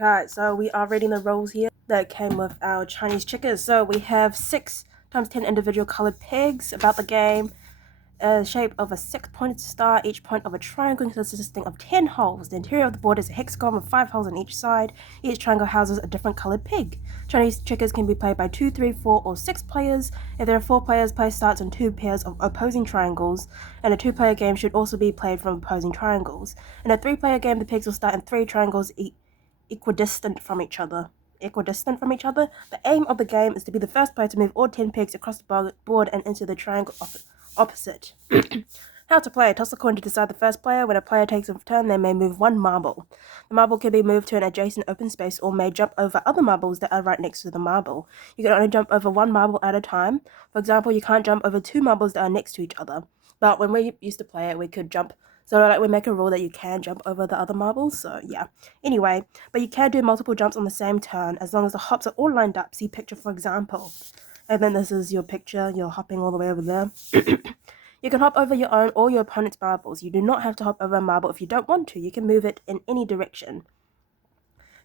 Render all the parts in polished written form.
Alright, so we are reading the rules here that came with our Chinese checkers. So we have 6 times 10 individual colored pegs about the game. A shape of a 6-pointed star, each point of a triangle consisting of 10 holes. The interior of the board is a hexagon with 5 holes on each side. Each triangle houses a different colored peg. Chinese checkers can be played by 2, 3, 4, or 6 players. If there are 4 players, play starts on 2 pairs of opposing triangles, and a 2-player game should also be played from opposing triangles. In a 3-player game, the pegs will start in 3 triangles equidistant from each other. The aim of the game is to be the first player to move all 10 pegs across the board and into the triangle opposite. How to play. Toss a coin to decide the first player. When a player takes a turn, they may move 1 marble. The marble can be moved to an adjacent open space or may jump over other marbles that are right next to the marble. You can only jump over 1 marble at a time. For example, you can't jump over 2 marbles that are next to each other. But when we used to play it, we could jump. So we make a rule that you can jump over the other marbles. So yeah. Anyway, but you can do multiple jumps on the same turn as long as the hops are all lined up. See picture for example. And then this is your picture. You're hopping all the way over there. You can hop over your own or your opponent's marbles. You do not have to hop over a marble if you don't want to. You can move it in any direction.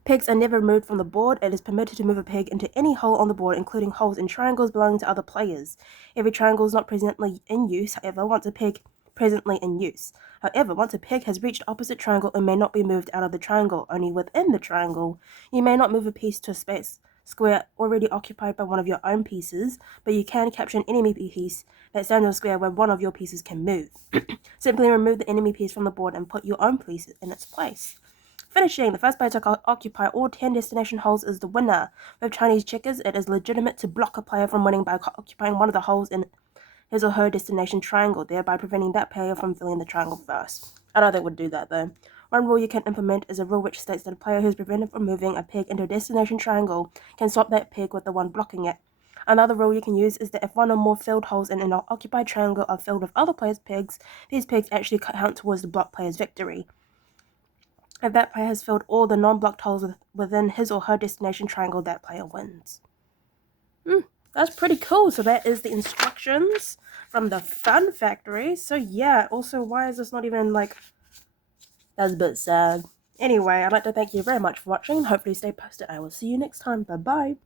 Pegs are never removed from the board. It is permitted to move a peg into any hole on the board, including holes in triangles belonging to other players. Every triangle is not presently in use, however, once a peg has reached the opposite triangle, it may not be moved out of the triangle, only within the triangle. You may not move a piece to a square already occupied by one of your own pieces, but you can capture an enemy piece that stands on a square where one of your pieces can move. Simply remove the enemy piece from the board and put your own piece in its place. Finishing. The first player to occupy all 10 destination holes is the winner. With Chinese checkers, it is legitimate to block a player from winning by occupying one of the holes in his or her destination triangle, thereby preventing that player from filling the triangle first. I don't think we'd do that though. One rule you can implement is a rule which states that a player who is prevented from moving a peg into a destination triangle can swap that peg with the one blocking it. Another rule you can use is that if one or more filled holes in an occupied triangle are filled with other players' pegs, these pegs actually count towards the blocked player's victory. If that player has filled all the non-blocked holes within his or her destination triangle, that player wins. That's pretty cool. So that is the instructions from the Fun Factory. So yeah, also why is this not even like... That's a bit sad. Anyway, I'd like to thank you very much for watching. Hopefully stay posted. I will see you next time. Bye-bye.